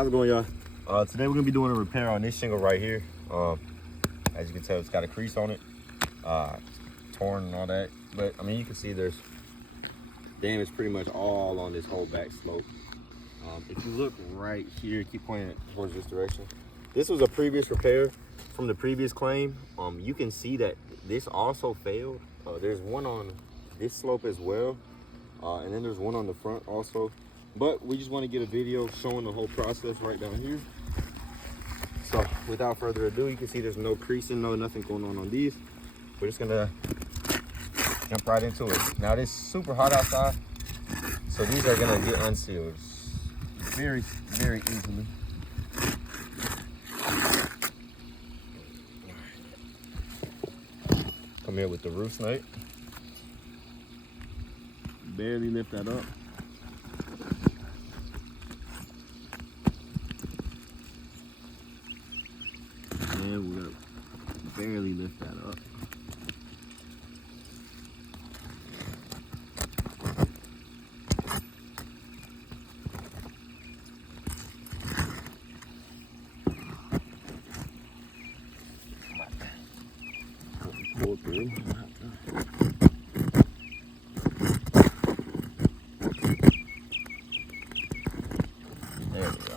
How's it going, y'all? Today we're gonna be doing a repair on this shingle right here. As you can tell, it's got a crease on it, torn and all that. But I mean, you can see there's damage pretty much all on this whole back slope. If you look right here, keep pointing towards this direction. This was a previous repair from the previous claim. You can see that this also failed. There's one on this slope as well, and then there's one on the front also. But we just want to get a video showing the whole process right down here. So without further ado, you can see there's no creasing, nothing going on these. We're just gonna jump right into it. Now this is super hot outside, so these are gonna get unsealed very, very easily. Come here with the roof snake. Barely lift that up. And we're gonna barely lift that up. Pull through. There we go.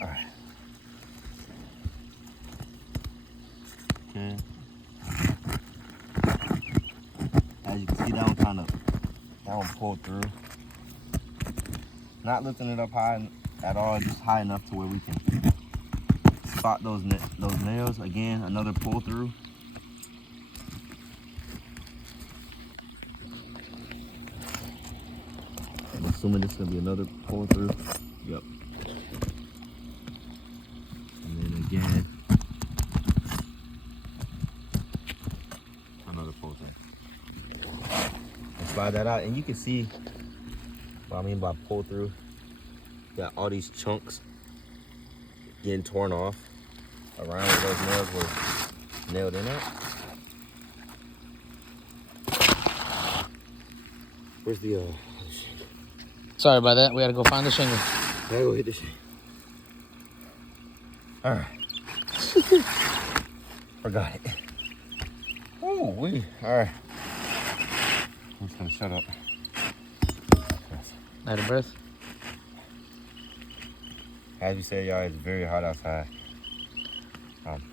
All right. Okay. As you can see, that one pulled through. Not lifting it up high at all, just high enough to where we can spot those nails. Again, another pull through. I'm assuming this is gonna be another pull through. Yep. And then again, another pull through. And slide that out, and you can see what I mean by pull through. Got all these chunks getting torn off around where those nails were nailed in at. Where's the Sorry about that. We gotta go find the shingle. Gotta go hit the shingle. All right. Forgot it. Oh, all right. I'm just gonna shut up. Out of breath. As we said, y'all, it's very hot outside.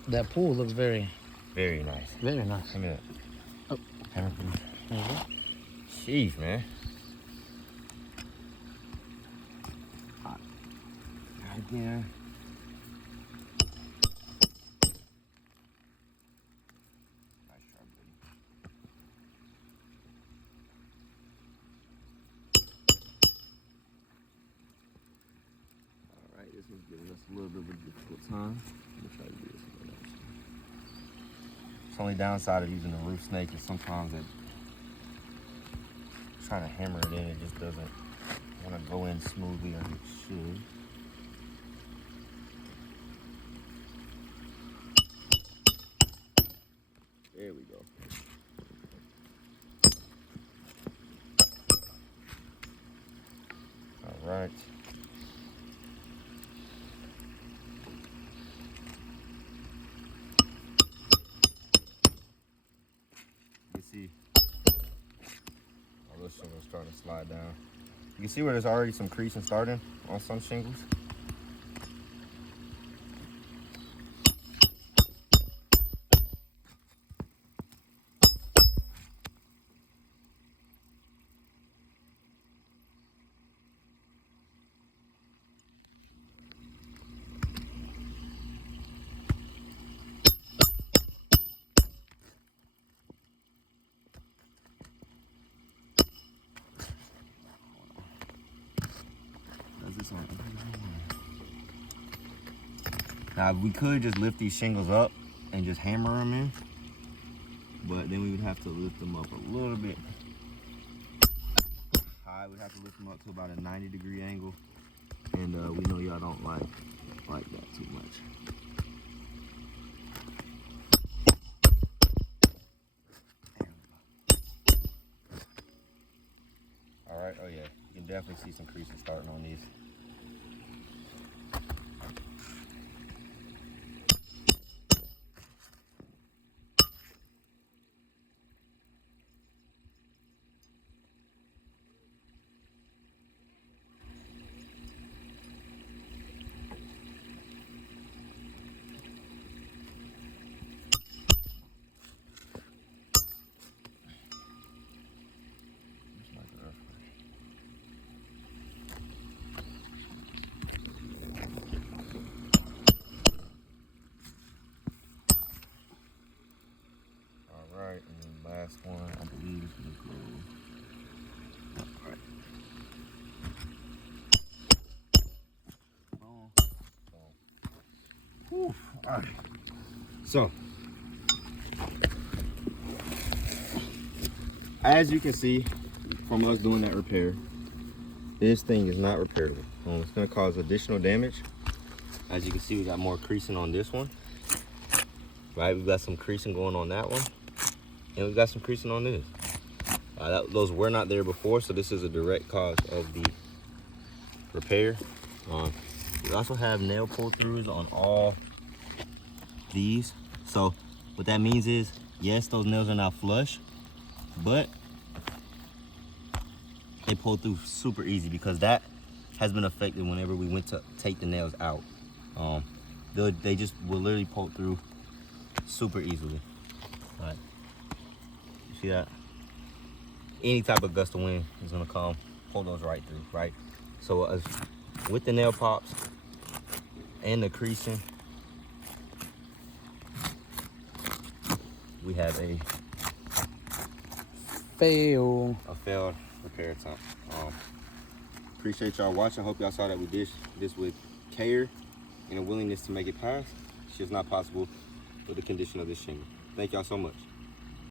That pool looks very nice. Very nice. Give me that. Oh. Camera, please. There you go. Jeez, man. Hot. Right there. Nice try, buddy. All right, this one's giving us a little bit of a difficult time. I'm gonna try to do this one else. It's only downside of using the roof snake is sometimes trying to hammer it in, it just doesn't want to go in smoothly as it should. There we go. All right. You see, this shingle's starting to slide down. You can see where there's already some creasing starting on some shingles. Now we could just lift these shingles up and just hammer them in, but then we would have to lift them up a little bit high. We'd have to lift them up to about a 90-degree angle, and we know y'all don't like that too much. All right, oh yeah, you can definitely see some creasing starting on these. Oof. All right. So, as you can see from us doing that repair, this thing is not repairable. It's gonna cause additional damage. As you can see, we got more creasing on this one. Right, we've got some creasing going on that one. And we've got some creasing on this. Those were not there before, so this is a direct cause of the repair. We also have nail pull-throughs on all these. So what that means is, yes, those nails are now flush, but they pull through super easy because that has been affected whenever we went to take the nails out. They just will literally pull through super easily. All right, you see that? Any type of gust of wind is gonna come, pull those right through, right? So with the nail pops and the creasing, we have a failed repair attempt. Appreciate y'all watching. Hope y'all saw that we did this with care and a willingness to make it pass. It's just not possible with the condition of this shingle. Thank y'all so much.